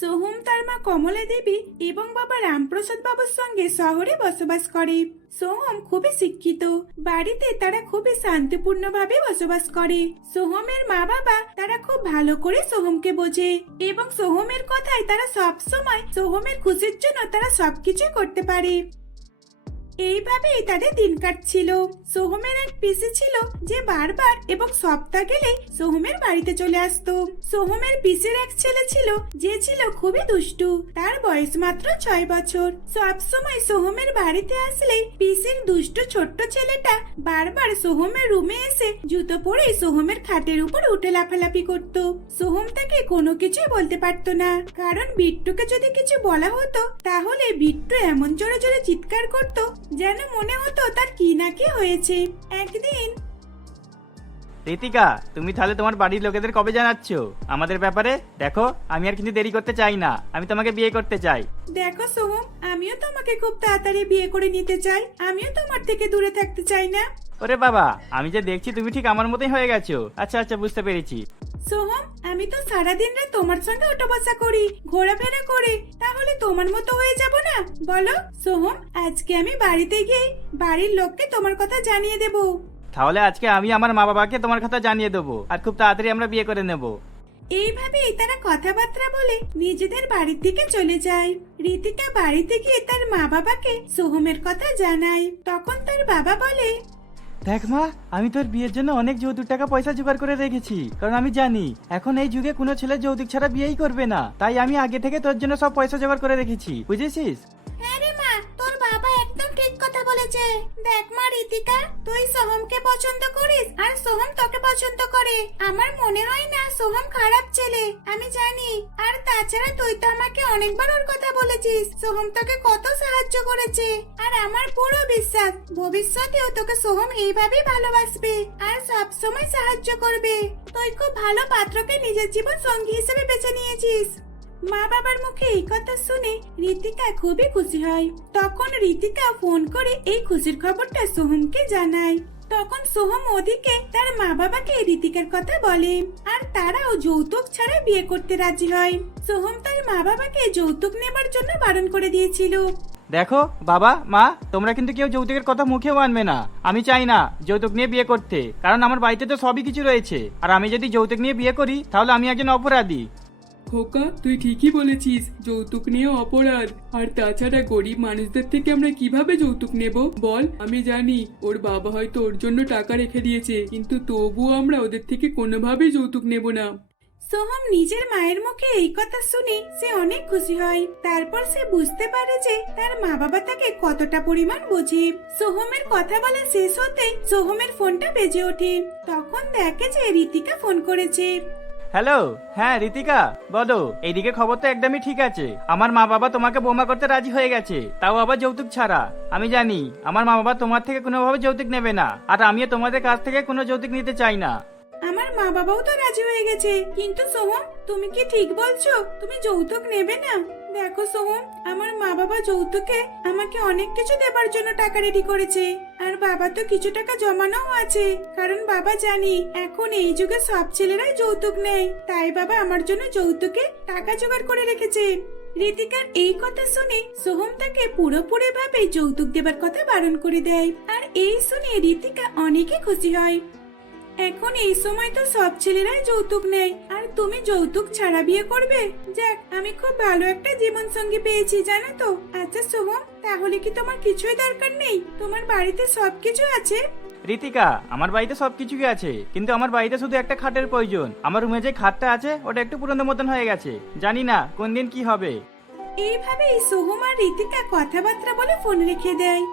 সোহম তার মা কমলা দেবী এবং বাবা রামপ্রসাদ বাবুর সঙ্গে শহরে বসবাস করে। সোহম খুবই শিক্ষিত, বাড়িতে তারা খুবই শান্তিপূর্ণভাবে বসবাস করে। সোহমের মা বাবা তারা খুব ভালো করে সোহমকে বোঝে এবং সোহমের কথায় তারা সব সময় সোহমের খুশির জন্য তারা সবকিছু করতে পারে। এইভাবেই তাদের দিন কাটছিল। সোহমের এক পিসি ছিল যে বারবার এবং সপ্তাহ গেলে সোহমের বাড়িতে চলে আসতো। সোহমের পিসির এক ছেলে ছিল যে ছিল খুবই দুষ্টু, তার বয়স মাত্র 6 বছর। সব সময় সোহমের বাড়িতে আসলে পিসির দুষ্টু ছোট্ট ছেলেটা বারবার সোহমের রুমে এসে জুতো পরে সোহমের খাটের উপর উঠে লাফালাফি করত। সোহম তাকে কোনো কিছুই বলতে পারতো না, কারণ বিট্টুকে যদি কিছু বলা হতো তাহলে বিট্টু এমন জোরে জোরে চিৎকার করতো যেন মনে হতো তার কি না কি হয়েছে। একদিন, রিতিকা, তুমি তাহলে তোমার বাড়ির লোকেদের কবে জানাচ্ছ আমাদের ব্যাপারে? দেখো, আমি আর কিন্তু দেরি করতে চাই না, আমি তোমাকে বিয়ে করতে চাই। দেখো সোহম, আমিও তোমাকে খুব তাড়াতাড়ি বিয়ে করে নিতে চাই, আমিও তোমার থেকে দূরে থাকতে চাই না। ওরে বাবা, আমি যে দেখছি তুমি ঠিক আমার মতোই হয়ে গেছো। আচ্ছা আচ্ছা, বুঝতে পেরেছি। সোহম, আমি তো সারাদিন রাত তোমার সঙ্গে ওঠা বসা করি, ঘোরাফেরা করি, তাহলে তোমার মতো হয়ে যাব না? বলো সোহম, আজকে আমি বাড়িতে গিয়ে বাড়ির লোককে তোমার কথা জানিয়ে দেব। তাহলে আজকে আমি আমার মা বাবাকে তোমার কথা জানিয়ে দেবো, আর খুব তাড়াতাড়ি আমরা বিয়ে করে নেব। এইভাবেই তারা কথাবার্তা বলে নিজেদের বাড়ির দিকে চলে যায়। রিতিকা বাড়িতে গিয়ে তার মা বাবাকে সোহমের কথা জানায়। তখন তার বাবা বলে, দেখ মা, আমি তোর বিয়ের জন্য অনেক যৌতুক টাকা পয়সা জোগাড় করে রেখেছি, কারণ আমি জানি এখন এই যুগে কোনো ছেলে যৌতুক ছাড়া বিয়েই করবে না। তাই আমি আগে থেকে তোর জন্য সব পয়সা জোগাড় করে রেখেছি, বুঝেছিস? হ্যাঁ রে মা, তোর বাবা একদম ঠিক কথা বলেছে। দেখ মা রিতিকা, তুই সোহমকে পছন্দ করিস আর সোহম তোকে পছন্দ করে। আমার মনে হয় না সোহম খারাপ ছেলে, আমি জানি। আর তাছাড়া তুই তো আমাকে অনেকবার ওর কথা বলেছিস, সোহম তোকে কত সাহায্য করেছে। আর আমার পুরো বিশ্বাস ভবিষ্যতেও তোকে সোহম এইভাবেই ভালোবাসবে আর সব সময় সাহায্য করবে। তুই খুব ভালো পাত্রকে নিজের জীবন সঙ্গী হিসেবে বেছে নিয়েছিস। মা বাবার মুখে এই কথা শুনে রিতিকা খুবই খুশি হয়। তখন রিতিকা ফোন করে এই খুশির খবরটা সোহমকে জানায়। তখন সোহম ওদিকে তার মা বাবাকে রিতিকার কথা বলে আর তারাও যৌতুক ছাড়া বিয়ে করতে রাজি হয়। সোহম তার মা বাবাকে যৌতুক নেবার জন্য বারণ করে দিয়েছিল। দেখো বাবা মা, তোমরা কিন্তু কেউ যৌতুকের কথা মুখেও আনবে না। আমি চাই না যৌতুক নিয়ে বিয়ে করতে, কারণ আমার বাড়িতে তো সবই কিছু রয়েছে। আর আমি যদি যৌতুক নিয়ে বিয়ে করি তাহলে আমি একজন অপরাধী। খোকা, তুই ঠিকই বলেছিস, যৌতুক নিয়ে অপরাধ। আর তাছাড়া গরিব মানুষদের থেকে আমরা কিভাবে যৌতুক নেব বল? আমি জানি ওর বাবা হয়তো ওর জন্য টাকা রেখে দিয়েছে, কিন্তু তবুও আমরা ওদের থেকে কোনোভাবেই যৌতুক নেব না। সোহম নিজের মায়ের মুখে এই কথা শুনে সে অনেক খুশি হয়। তারপর সে বুঝতে পারে যে তার মা বাবা তাকে কতটা পরিমাণ বোঝে। সোহমের কথা বলা শেষ হতেই সোহমের ফোনটা বেজে ওঠে। তখন দেখে যে রিতিকা ফোন করেছে। হ্যালো, হ্যাঁ রিতিকা, বলো। এইদিকে খবর তো একদমই ঠিক আছে। আমার মা বাবা তোমাকে বৌমা করতে রাজি হয়ে গেছে, তাও আবার যৌতুক ছাড়া। আমি জানি আমার মা বাবা তোমার থেকে কোনোভাবে যৌতুক নেবে না, আর আমিও তোমাদের কাছ থেকে কোনো যৌতুক নিতে চাই না। আমার মা বাবাও তো রাজি হয়ে গেছে, কিন্তু সোহম তুমি কি ঠিক বলছো? তুমি যৌতুক নেবে না? দেখো সোহম, আমার মা বাবা যৌতুকে আমাকে অনেক কিছু দেবার জন্য টাকা রেডি করেছে। আর বাবা তো কিছু টাকা জমানো আছে, কারণ বাবা জানি এখন এই যুগে সব ছেলেরাই যৌতুক নেয়। তাই বাবা আমার জন্য যৌতুকে টাকা জোগাড় করে রেখেছে। রিতিকার এই কথা শুনে সোহম তাকে পুরোপুরি ভাবে যৌতুক দেবার কথা বারণ করে দেয়। আর এই শুনে রিতিকা অনেকই খুশি হয়। এখন এই সময় তো সব ছেলেরাই যৌতুক নেয়, আর তুমি যৌতুক ছাড়া বিয়ে করবে? যাক, আমি খুব ভালো একটা জীবন সঙ্গী পেয়েছি, জানো তো। আচ্ছা সোহম, তাহলে কি তোমার কিছুই দরকার নেই? তোমার বাড়িতে সবকিছু আছে। রিতিকা, আমার বাড়িতে সবকিছুই আছে, কিন্তু আমার বাড়িতে শুধু একটা খাটের প্রয়োজন। আমার রুমে যে খাটটা আছে ওটা একটু পুরনো মতন হয়ে গেছে, জানি না কোন দিন কি হবে। এইভাবেই সোহম আর রিতিকা কথাবার্তা বলে ফোন রেখে দেয়।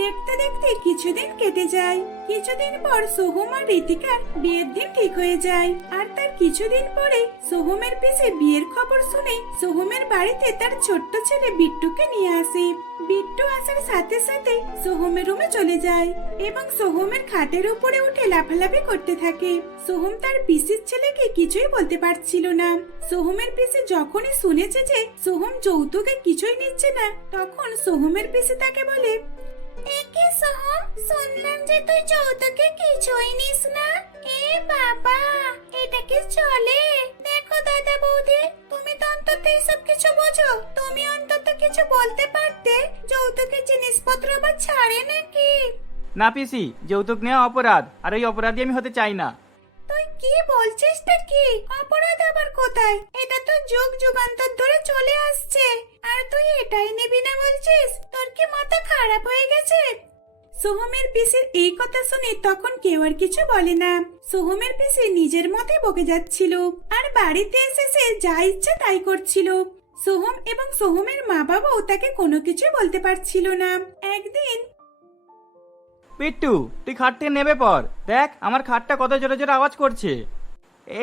দেখতে দেখতে কিছুদিন কেটে যায়। কিছুদিন পর সোহম আর রিতিকার বিয়ের দিন ঠিক হয়ে যায়। আর তার কিছুদিন পরে সোহমের পিছে বিয়ের খবর শুনে সোহমের বাড়িতে তার ছোট্ট ছেলে বিট্টুকে নিয়ে আসে। বিট্টু আসার সাথে সাথে সোহমের রুমে চলে যায় এবং সোহমের খাটের উপরে উঠে লাফালাফি করতে থাকে। সোহম তার পিসির ছেলেকে কিছুই বলতে পারছিল না। সোহমের পিসি যখনই শুনেছে যে সোহম যৌতুকে কিছুই নিচ্ছে না, তখন সোহমের পিসি তাকে বলে, একে সোহম, শুনলাম যে তুই যৌতুকে কিছুই নিস না। এ বাবা, এটা কি চলে? দেখো দাদা বৌদি, তুমি বলতে পারতে যৌতুকের জিনিসপত্র আবার ছাড়ে নাকি? না পিসি, যৌতুক নেওয়া অপরাধ, আর ওই অপরাধী আমি হতে চাই না। তুই কি বলছিস তা কি? অপরাধ আবার কোথায়? এটা তো যুগ যুগান্তর ধরে চলে আসছে, আর তুই এটাই নিবি না বলছিস? তোর কি মাথা খারাপ হয়ে গেছে? সোহমের পিসির এই কথা শুনে তখন কেউ আর কিছু বলে না। সোহমের পিসি নিজের মতে বকে যাচ্ছিল, আর বাড়িতে এসে সে যা ইচ্ছা তাই করছিল। সোহম এবং সোহমের মা বাবাও তাকে কোনো কিছু বলতে পারছিল না। একদিন পিট্টু, তুই খাট থেকে নেমে পড়। দেখ আমার খাটটা কত জোরে জোরে আওয়াজ করছে।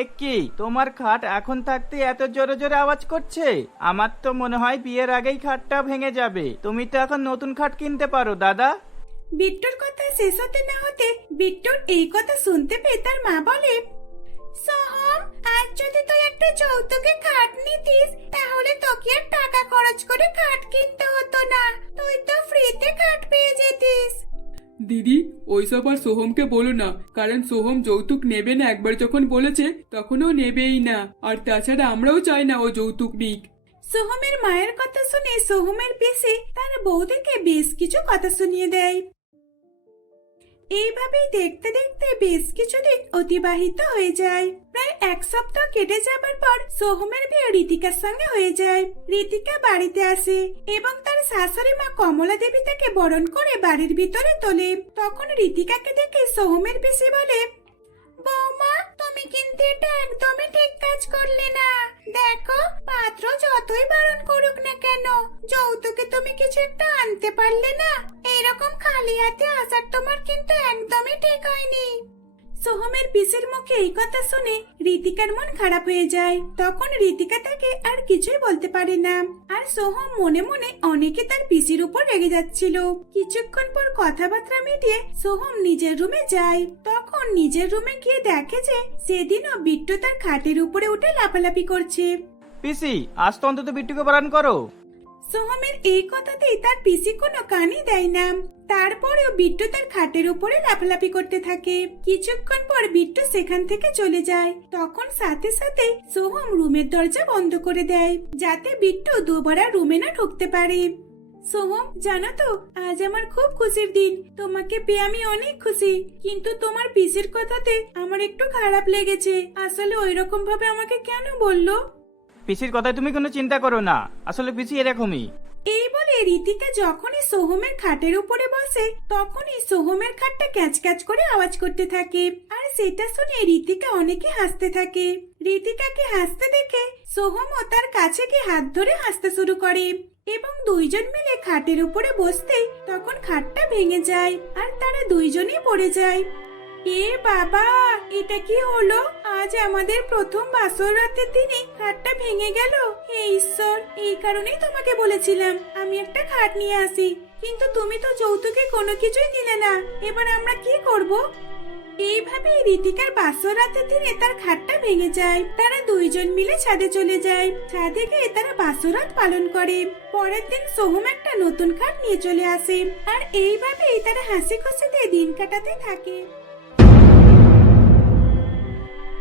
এ কি, তোমার খাট এখন থাকতে এত জোরে জোরে আওয়াজ করছে? আমার তো মনে হয় বিয়ের আগেই খাটটা ভেঙে যাবে। তুমি তো এখন নতুন খাট কিনতে পারো দাদা। বিট্টুর কথা শেষ হতে না হতে বিট্টুর এই কথা শুনতে পেয়ে তার মা বলে, সোহম, আজ যদি তুই একটা যৌতুকে খাট নিতিস তাহলে তোকে আর টাকা খরচ করে খাট কিনতে হতো না, তুই তো ফ্রিতে খাট পেয়ে যেতিস। দিদি, ওইসব আর সোহমকে বলো না, কারণ সোহম যৌতুক নেবে না। একবার যখন বলেছে তখন ও নেবেই না, আর তাছাড়া আমরাও চাই না ও যৌতুক নিক। সোহমের মায়ের কথা শুনে সোহমের পিসি তার বৌদিকে বেশ কিছু কথা শুনিয়ে দেয়। এইভাবেই দেখতে দেখতে বেশ কিছুদিন অতিবাহিত হয়ে যায়। প্রায় এক সপ্তাহ কেটে যাবার পর সোহমের বিয়ে ঋতিকার সঙ্গে হয়ে যায়। ঋতিকা বাড়িতে আসে এবং তার শাশুড়ি মা কমলা দেবী তাকে বরণ করে বাড়ির ভিতরে তোলে। তখন ঋতিকাকে দেখে সোহমের পিসি বলে, বৌমা, তুমি কিন্তু এটা একদমই ঠিক কাজ করলে না। দেখো, পাত্র যতই বারণ করুক না কেন, যৌতুকে তুমি কিছু একটা আনতে পারলে না। এরকম খালি হাতে আসার তোমার কিন্তু একদমই ঠিক হয়নি। সোহমের পিসির মুখে এই কথা শুনে ঋতিকার মন খারাপ হয়ে যায়। তখন ঋতিকা তাকে আর কিছুই বলতে পারে না, আর সোহম মনে মনে অনেকে তার পিসির উপর রেগে যাচ্ছিল। কিছুক্ষণ পর কথাবার্তা মিটিয়ে সোহম নিজের রুমে যায়। তখন নিজের রুমে গিয়ে দেখে যে সেদিনও বিট্টু তার খাটের উপরে উঠে লাফালাফি করছে। পিসি, আজ তো অন্তত বিট্টুকে বারণ করো। সোহমের এই কথাতেই তার পিসি কোনো কানই দেয় না। তারপরেও বিট্টু তার খাটের উপরে লাফালাফি করতে থাকে। কিছুক্ষণ পর বিট্টু সেখান থেকে চলে যায়। তখন সাথে সাথে সোহম রুমের দরজা বন্ধ করে দেয়, যাতে বিট্টু দুবারা রুমে না ঢুকতে পারে। সোহম, জানো তো, আজ আমার খুব খুশির দিন। তোমাকে পেয়ে আমি অনেক খুশি, কিন্তু তোমার পিসির কথাতে আমার একটু খারাপ লেগেছে। আসলে ওইরকম ভাবে আমাকে কেন বললো? পিসির কথায় তুমি কোনো চিন্তা করো না, আসলে পিসি এরকমই। এই বলে ঋতিকা যখনই সোহমের খাটের উপরে বসে তখনই সোহমের খাটটা ক্যাচ ক্যাচ করে আওয়াজ করতে থাকে, আর সেটা শুনে ঋতিকা অনেকে হাসতে থাকে। ঋতিকাকে হাসতে দেখে সোহমও তার কাছে গিয়ে হাত ধরে হাসতে শুরু করে এবং দুইজন মিলে খাটের উপরে বসতেই তখন খাটটা ভেঙে যায় আর তারা দুইজনই পড়ে যায়। এ বাবা, এটা কি হলো? আজ আমাদের প্রথম বাসর রাতের দিনে খাটটা ভেঙে গেল। হে ঈশ্বর, এই কারণেই তোমাকে বলেছিলাম আমি একটা খাট নিয়ে আসি, কিন্তু তুমি তো যৌতুকে কোনো কিছুই দিলে না। এবার আমরা কি করব? এইভাবে ঋতিকার বাসর রাতের দিনে তার খাটটা ভেঙে যায়। তারা দুইজন মিলে ছাদে চলে যায়। ছাদে গিয়ে তারা বাসরাত পালন করে। পরের দিন সোহম একটা নতুন খাট নিয়ে চলে আসে, আর এইভাবেই তারা হাসি খুশিতে দিন কাটাতে থাকে।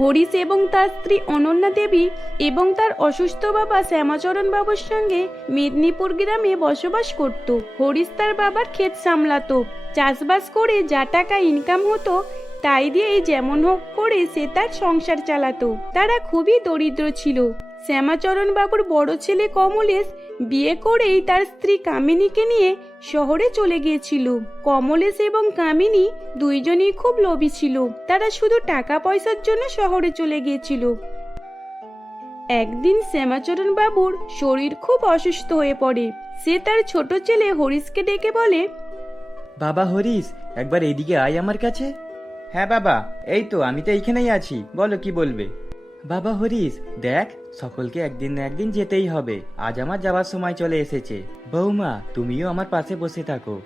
হরিশ এবং তার স্ত্রী অনন্যা দেবী এবং তার অসুস্থ বাবা শ্যামাচরণ বাবুর সঙ্গে মেদিনীপুর গ্রামে বসবাস করত। হরিশ তার বাবার ক্ষেত সামলাতো। চাষবাস করে যা টাকা ইনকাম হতো তাই দিয়েই যেমন হোক করে সে তার সংসার চালাতো। তারা খুবই দরিদ্র ছিল। শ্যামাচরণ বাবুর বড় ছেলে কমলেশ বিয়ে করেই তার স্ত্রী কামিনীকে নিয়ে শহরে চলে গিয়েছিল। কমলেশ এবং কামিনী দুইজনই খুব লোভী ছিল। তারা শুধু টাকা পয়সার জন্য শহরে চলে গিয়েছিল। একদিন শ্যামাচরণ বাবুর শরীর খুব অসুস্থ হয়ে পড়ে। সে তার ছোট ছেলে হরিশকে ডেকে বলে, বাবা হরিশ, একবার এইদিকে আয় আমার কাছে। হ্যাঁ বাবা, এই তো আমি তো এইখানেই আছি, বলো কি বলবে। বাবা হরিশ, দেখ, সকলকে একদিন না একদিন যেতেই হবে। আজ আমার যাওয়ার সময় চলে এসেছে। বৌমা, তুমিও আমার পাশে বসে থাকো।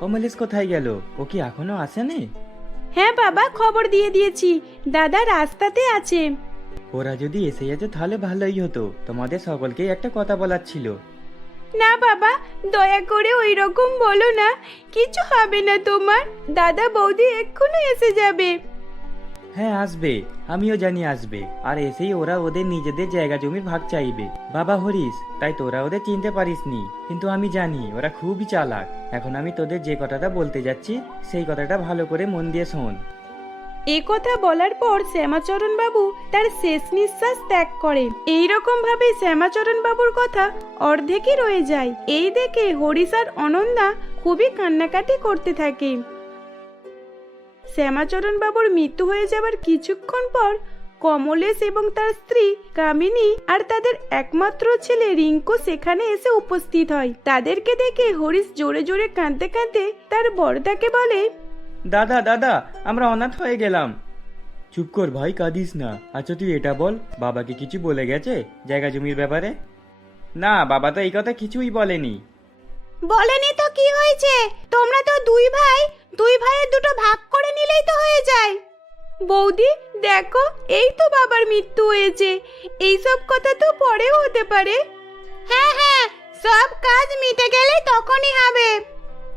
কমলেশ কোথায় গেল? ও কি এখনো আসেনি? হ্যাঁ বাবা, খবর দিয়ে দিয়েছি, দাদা রাস্তাতে আছে। ওরা যদি এসে যেত তাহলে ভালোই হতো। তোমাদের সকলকেই একটা কথা বলার ছিল। না বাবা, দয়া করে ওই রকম বলো না, কিছু হবে না তোমার। দাদা বৌদি এক্ষুনি এসে যাবে। হ্যাঁ আসবে, আমিও জানি আসবে। আর এসেই ওরা ওদের নিজেদের জায়গা জমির ভাগ চাইবে। বাবা হরিশ, তাই তোরা ওদের চিনতে পারিসনি, কিন্তু আমি জানি ওরা খুবই চালাক। এখন আমি তোদের যে কথাটা বলতে যাচ্ছি সেই কথাটা ভালো করে মন দিয়ে শোন। এ কথা বলার পর শ্যামাচরণ বাবু তার শেষ নিঃশ্বাস ত্যাগ করে। এইরকম ভাবে শ্যামাচরণ বাবুর কথা অর্ধেকই রয়ে যায়। এই দেখে হরিশ আর অনন্যা খুবই কান্নাকাটি করতে থাকে। শ্যামাচরণ বাবুর মৃত্যু হয়ে যাবার কিছুক্ষণ পর কমলেশ এবং তার স্ত্রী কামিনী আর তাদের একমাত্র ছেলে রিঙ্কু সেখানে এসে উপস্থিত হয়। তাদেরকে দেখে হরিশ জোরে জোরে কাঁদতে কাঁদতে তার বড়দাকে বলে, দাদা দাদা, আমরা অনাথ হয়ে গেলাম। চুপ কর ভাই, কাঁদিস না। আচ্ছা তুই এটা বল, বাবাকে কিছু বলে গেছে জায়গা জমির ব্যাপারে? না, বাবা তো এই কথা কিছুই বলেনি। বলেনি তো কি হয়েছে? তোমরা তো দুই ভাইয়ের দুটো ভাগ করে নিলেই তো হয়ে যায়। বৌদি দেখো, এই তো বাবার মৃত্যু হয়েছে, এইসব কথা তো পরেও হতে পারে। হ্যাঁ হ্যাঁ, সব কাজ মিটে গেলে তখনই হবে।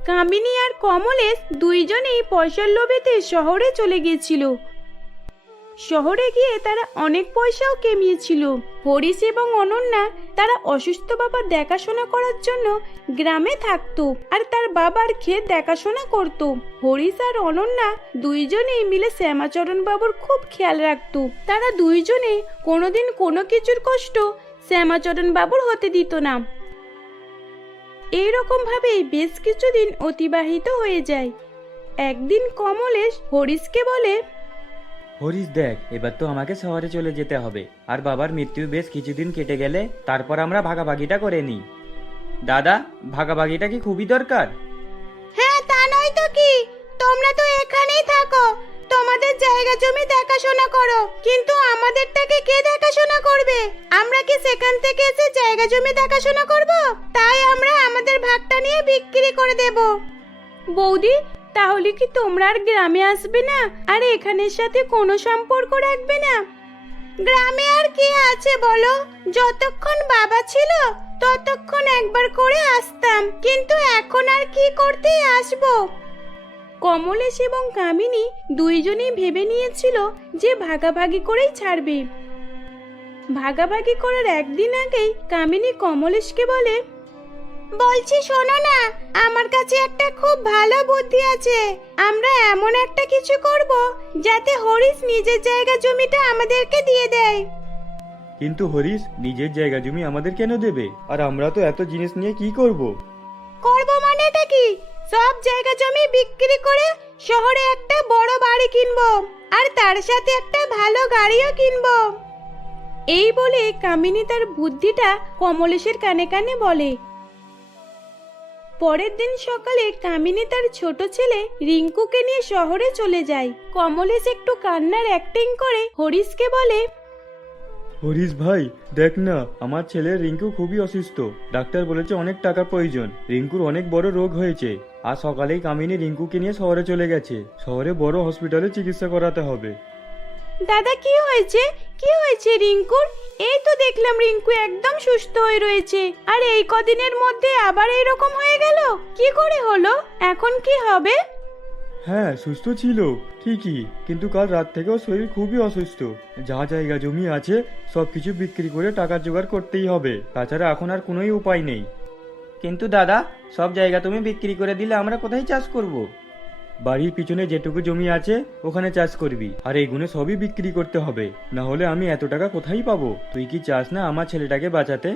কামিনী আর কমলেশ দুইজনেই পয়সার লোভেতে শহরে চলে গিয়েছিল। শহরে গিয়ে তারা অনেক পয়সাও কামিয়েছিল। হরিশ এবং অনন্যা তারা অসুস্থ বাবার দেখাশোনা করার জন্য গ্রামে থাকতো আর তার বাবার ক্ষেত দেখাশোনা করত। হরিশ আর অনন্যা দুইজনেই মিলে শ্যামাচরণ বাবুর খুব খেয়াল রাখতো। তারা দুইজনে কোনোদিন কোনো কিছুর কষ্ট শ্যামাচরণ বাবুর হতে দিত না। এইরকম ভাবেই বেশ কিছুদিন অতিবাহিত হয়ে যায়। একদিন কমলেশ হরিশকে বলে, হরিশ দেখ, এবার তো আমাকে শহরে চলে যেতে হবে। আর বাবার মৃত্যু বেশ কিছুদিন কেটে গেলে তারপর আমরা ভাগাভাগিটা করে নিই। দাদা, ভাগাভাগিটা কি খুবই দরকার? হ্যাঁ, তা নয় তো কি, তোমরা তো এখানেই থাকো, তোমাদের জায়গা জমি দেখাশোনা করো, কিন্তু আমাদেরটাকে কে দেখাশোনা করবে? আমরা কি সেখান থেকে এসে জায়গা জমি দেখাশোনা করব? তাই আমরা আমাদের ভাগটা নিয়ে বিক্রি করে দেব। বৌদি, তাহলে কি তোমরা আর গ্রামে আসবে না আর এখানের সাথে কোনো সম্পর্ক রাখবে না? গ্রামে আর কি আছে বলো, যতক্ষণ বাবা ছিল ততক্ষণ একবার করে আসতাম, কিন্তু এখন আর কি করতে আসবো? কমলেশ এবং কামিনী দুইজনেই ভেবে নিয়েছিল যে ভাগাভাগি করেই ছাড়বে। ভাগাভাগি করার একদিন আগেই কামিনী কমলেশকে বলে, বলছি শোনো না, আমার কাছে একটা খুব ভালো বুদ্ধি আছে। আমরা এমন একটা কিছু করব যাতে হরিশ নিজের জায়গা জমিটা আমাদেরকে দিয়ে দেয়। কিন্তু হরিশ নিজের জায়গা জমি আমাদের কেন দেবে? আর আমরা তো এত জিনিস নিয়ে কি করব? করব মানেটা কি? সব জায়গা জমি বিক্রি করে শহরে একটা বড় বাড়ি কিনবো আর তার সাথে একটা ভালো গাড়িও কিনবো। এই বলে কামিনী তার বুদ্ধিটা কমলেশের কানে কানে বলে। পরের দিন সকালে কামিনী তার ছোট ছেলে রিঙ্কুকে নিয়ে শহরে চলে যায়। কমলেশ একটু কান্নার অ্যাক্টিং করে হরিশকে বলে, হরিশ ভাই দেখ না, আমার ছেলে রিঙ্কু খুবই অসুস্থ। ডাক্তার বলেছে অনেক টাকার প্রয়োজন। রিঙ্কুর অনেক বড় রোগ হয়েছে। আজ সকালেই কামিনী রিঙ্কুকে নিয়ে শহরে চলে গেছে। শহরে বড় হসপিটালে চিকিৎসা করাতে হবে। দাদা কি হয়েছে? কি হয়েছে রিঙ্কুর? এই তো দেখলাম রিঙ্কু একদম সুস্থ হয়ে রয়েছে, আর এই কদিনের মধ্যে আবার এইরকম হয়ে গেল। কি করে হলো? এখন কি হবে? হ্যাঁ, সুস্থ ছিল ঠিকই, কিন্তু কাল রাত থেকে ওর শরীর খুবই অসুস্থ। যা জায়গা জমি আছে সবকিছু বিক্রি করে টাকার জোগাড় করতেই হবে, তাছাড়া এখন আর কোনোই উপায় নেই। কিন্তু দাদা, সব জায়গা তুমি বিক্রি করে দিলে আমরা কোথায় চাষ করব? বাড়ির পিছনে যেটুকু জমি আছে ওখানে চাষ করবি, আর এইগুলো সবই বিক্রি করতে হবে, না হলে আমি এত টাকা কোথায় পাবো? তুই কি চাস না আমার ছেলেটাকে বাঁচাতে?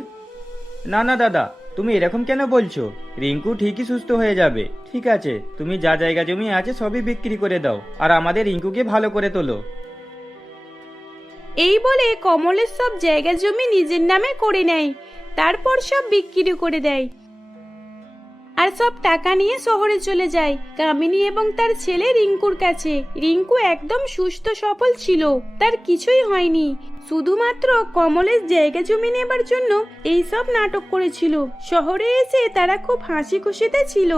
না না দাদা, তুমি এরকম কেন বলছো? রিঙ্কু ঠিকই সুস্থ হয়ে যাবে। ঠিক আছে, তুমি যা জায়গা জমি আছে সবই বিক্রি করে দাও, আর আমাদের রিঙ্কুকে ভালো করে তোলো। এই বলে কমলের সব জায়গা জমি নিজের নামে করে নেয়, তারপর সব বিক্রি করে দেয় আর সব টাকা নিয়ে শহরে চলে যায় কামিনী এবং তার ছেলে রিঙ্কুর কাছে। রিঙ্কু একদম সুস্থ সবল ছিল, তার কিছুই হয়নি, শুধুমাত্র কমলের জায়গা জমি নেবার জন্য এই সব নাটক করেছিল। শহরে এসে তারা খুব হাসি খুশিতে ছিল।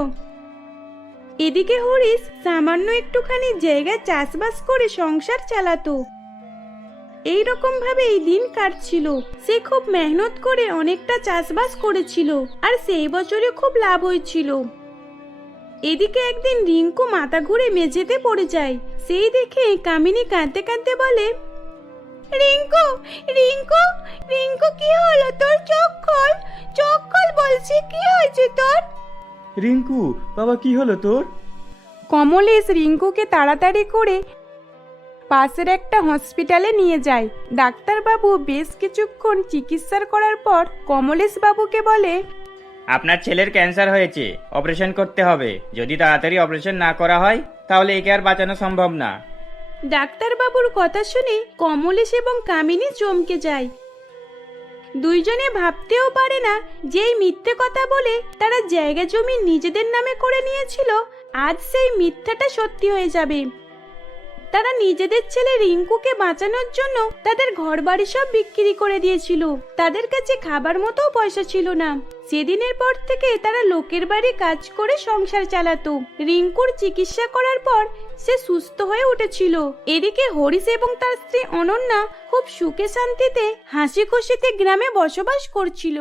এদিকে হরিশ সামান্য একটুখানি জায়গায় চাষবাস করে সংসার চালাতো। এই রকম ভাবেই দিন কাটছিল। সে খুব মেহনত করে অনেকটা চাষবাস করেছিল আর সেই বছরে খুব লাভ হয়েছিল। এদিকে একদিন রিঙ্কু মাথা ঘুরে মেঝেতে পড়ে যায়। সেই দেখে কামিনী কাঁদতে কাঁদতে বলে, রিঙ্কু রিঙ্কু রিঙ্কু, কি হলো তোর? চোখ খোল বলছি, কি হয়েছে তোর? রিঙ্কু, বাবা কি হলো তোর? কমলেশ রিঙ্কুকে তাড়াতাড়ি করে পাশের একটা হসপিটালে নিয়ে যায়। ডাক্তারবাবু বেশ কিছুক্ষণ চিকিৎসা করার পর কমলেশ বাবুকে বলে, আপনার ছেলের ক্যান্সার হয়েছে, অপারেশন করতে হবে। যদি তাড়াতাড়ি অপারেশন না করা হয় তাহলে একে আর বাঁচানো সম্ভব না। ডাক্তারবাবুর কথা শুনে কমলেশ এবং কামিনী চমকে যায়। দুইজনে ভাবতেও পারে না যে এই মিথ্যে কথা বলে তারা জায়গা জমি নিজেদের নামে করে নিয়েছিল, আজ সেই মিথ্যাটা সত্যি হয়ে যাবে। তারা নিজেদের ছেলে রিঙ্কুকে বাঁচানোর জন্য তাদের ঘরবাড়ি সব বিক্রি করে দিয়েছিল। তাদের কাছে খাবার মতো পয়সা ছিল না। সেদিনের পর থেকে তারা লোকের বাড়ি কাজ করে সংসার চালাতো। রিঙ্কুর চিকিৎসা করার পর সে সুস্থ হয়ে উঠেছিল। এদিকে হরিশ এবং তার স্ত্রী অনন্যা খুব সুখে শান্তিতে হাসি খুশিতে গ্রামে বসবাস করছিল।